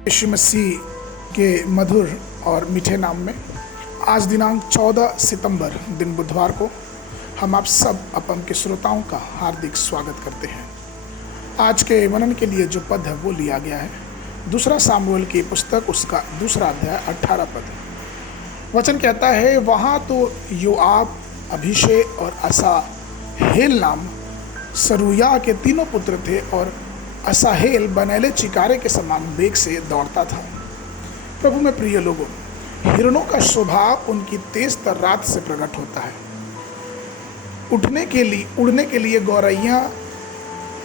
यीशु मसीह के मधुर और मीठे नाम में आज दिनांक 14 सितंबर दिन बुधवार को हम आप सब अपन के श्रोताओं का हार्दिक स्वागत करते हैं। आज के मनन के लिए जो पद है वो लिया गया है दूसरा सामुएल की पुस्तक उसका दूसरा अध्याय 18 पद। वचन कहता है, वहाँ तो योआब, अभिषेक और असाहेल नाम सरूया के तीनों पुत्र थे और असाहेल बनैले चिकारे के समान वेग से दौड़ता था। प्रभु में प्रिय लोगों, हिरणों का स्वभाव उनकी तेज तर्रात से प्रकट होता है। उड़ने के लिए गौरैया,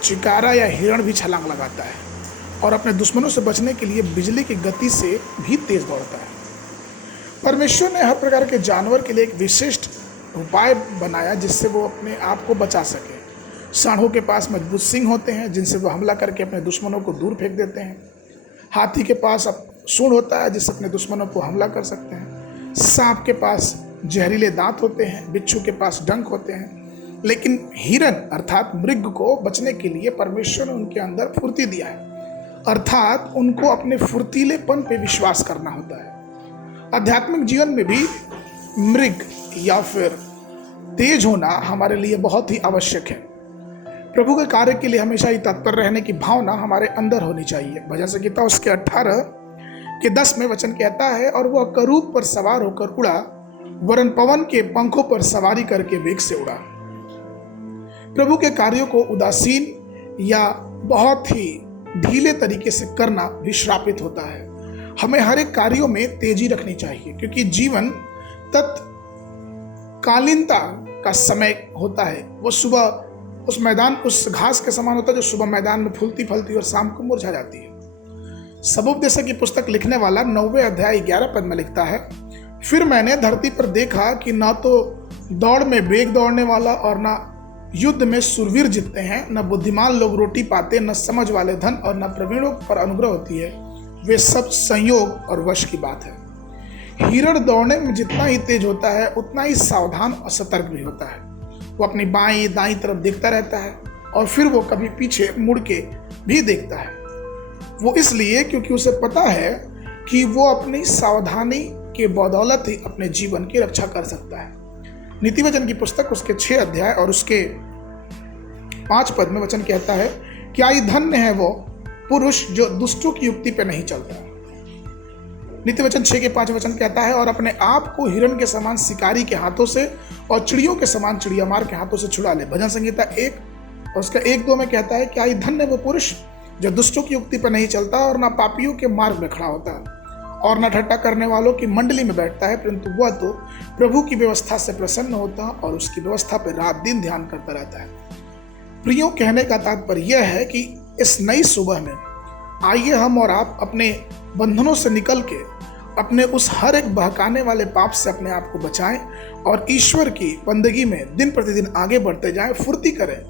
चिकारा या हिरण भी छलांग लगाता है और अपने दुश्मनों से बचने के लिए बिजली की गति से भी तेज दौड़ता है। परमेश्वर ने हर प्रकार के जानवर के लिए एक विशिष्ट उपाय बनाया जिससे वो अपने आप को बचा सके। सांडों के पास मजबूत सींग होते हैं जिनसे वो हमला करके अपने दुश्मनों को दूर फेंक देते हैं। हाथी के पास सूंड होता है जिससे अपने दुश्मनों को हमला कर सकते हैं। सांप के पास जहरीले दांत होते हैं, बिच्छू के पास डंक होते हैं। लेकिन हिरन अर्थात मृग को बचने के लिए परमेश्वर ने उनके अंदर फुर्ती दिया है, अर्थात उनको अपने फुर्तीलेपन पे विश्वास करना होता है। आध्यात्मिक जीवन में भी मृग या फिर तेज होना हमारे लिए बहुत ही आवश्यक है। प्रभु के कार्य के लिए हमेशा ही तत्पर रहने की भावना हमारे अंदर होनी चाहिए। भजन संहिता उसके 18 के 10 में वचन कहता है, और वह करूब पर सवार होकर उड़ा, वरन पवन के पंखों पर सवारी करके वेग से उड़ा। प्रभु के कार्यों को उदासीन या बहुत ही ढीले तरीके से करना भी श्रापित होता है। हमें हर एक कार्यों में तेजी रखनी चाहिए क्योंकि जीवन तत्कालीनता का समय होता है। वो सुबह उस घास के समान होता है जो सुबह मैदान में फूलती फलती और शाम को मुरझा जाती है। सबोपदेशक की पुस्तक लिखने वाला 9वें अध्याय 11 पद में लिखता है, फिर मैंने धरती पर देखा कि ना तो दौड़ में वेग दौड़ने वाला और ना युद्ध में सुरवीर जीतते हैं, न बुद्धिमान लोग रोटी पाते, न समझ वाले धन और न प्रवीणों पर अनुग्रह होती है। वे सब संयोग और वश की बात है। हिरण दौड़ने में जितना ही तेज होता है उतना ही सावधान और सतर्क भी होता है। वो अपनी बाईं दाईं तरफ देखता रहता है और फिर वो कभी पीछे मुड़ के भी देखता है। वो इसलिए क्योंकि उसे पता है कि वो अपनी सावधानी के बदौलत ही अपने जीवन की रक्षा कर सकता है। नीति वचन की पुस्तक उसके 6 अध्याय और उसके 5 पद में वचन कहता है, क्या ही धन्य है वो पुरुष जो दुष्टों की युक्ति पे नहीं चलता। नीति वचन 6 के 5 वचन कहता है, और अपने आप को हिरण के समान शिकारी के हाथों से और चिड़ियों के समान चिड़ियामार के हाथों से छुड़ा ले। भजन संहिता 1 और उसका 1-2 में कहता है, क्या ही धन्य वो पुरुष जो दुष्टों की युक्ति पर नहीं चलता और ना पापियों के मार्ग में खड़ा होता और ना ठट्टा करने वालों की मंडली में बैठता है, परंतु वह तो प्रभु की व्यवस्था से प्रसन्न होता और उसकी व्यवस्था पर रात दिन ध्यान करता रहता है। प्रियों, कहने का तात्पर्य यह है कि इस नई सुबह में आइए हम और आप अपने बंधनों से निकल के अपने उस हर एक बहकाने वाले पाप से अपने आप को बचाएं और ईश्वर की बंदगी में दिन प्रतिदिन आगे बढ़ते जाएं, फुर्ती करें,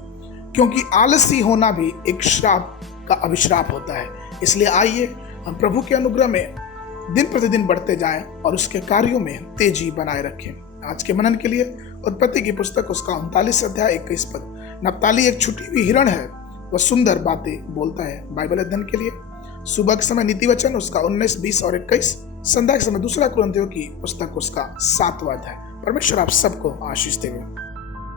क्योंकि आलसी होना भी एक श्राप का अभिश्राप होता है। इसलिए आइए हम प्रभु के अनुग्रह में दिन प्रतिदिन बढ़ते जाएं और उसके कार्यों में तेजी बनाए रखें। आज के मनन के लिए उत्पत्ति की पुस्तक उसका 39 अध्याय 21 पद। नप्ताली एक छुटी हुई हिरण है, वह सुंदर बातें बोलता है। बाइबल अध्ययन के लिए सुबह के समय नीति वचन उसका 19, 20 और 21। संध्या के समय दूसरा कुरिन्थियों की पुस्तक उसका 7वां अध्याय। परमेश्वर आप सबको आशीष देवे।